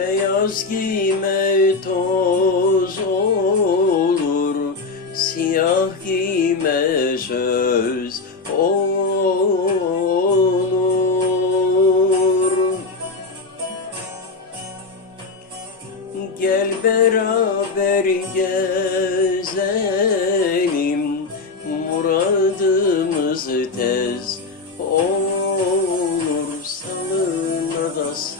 Beyaz giyme toz olur. Siyah giyme söz olur. Gel beraber gezelim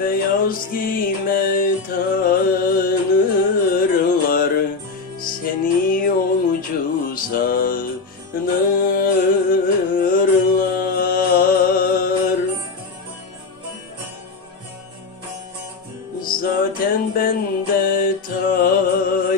Beyaz giyme tanırlar Seni yolcu sanırlar. Zaten bende talih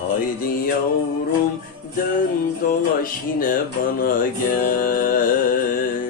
Haydi yavrum dön dolaş yine bana gel